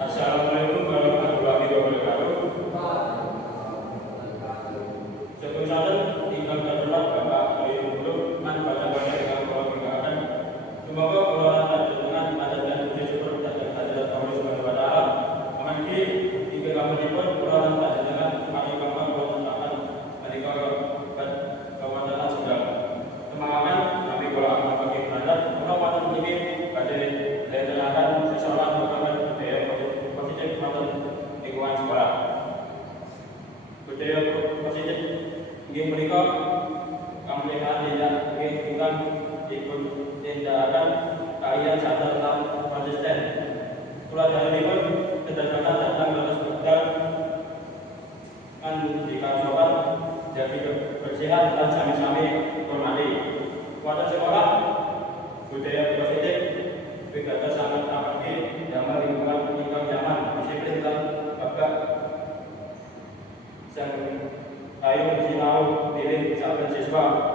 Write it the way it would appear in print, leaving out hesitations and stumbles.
Assalamualaikum warahmatullahi wabarakatuh. Sebelum saja tinggal terdapat Bapak Khalil Muluk man pada yang kula berkawan. Semoga kula panjenengan panjenengan puji syukur dhateng hadirat Allah Subhanahu wa taala. Amanki ing kapunipun kula panjenengan mari kula wonten menika kawandanan sedang. Semangat kami kula bagi belajar kula wonten mriki badhe ndelengaken sesowan babagan budaya positif wonten lingkungan sekolah. Budaya positif inggih menika kamangka tidak ingkang dipun tindakaken kaliyan sadar lan konsisten. Kula dalemipun kedatangan datang dalam sekedar kan dikasokan jadi kebersihan dan sami-sami hormati. Wonten sekolah budaya positif pegawai sangat amat damel lingkungan ingkang nyaman, disiplin lan babak sang ayo sinau pilih saben siswa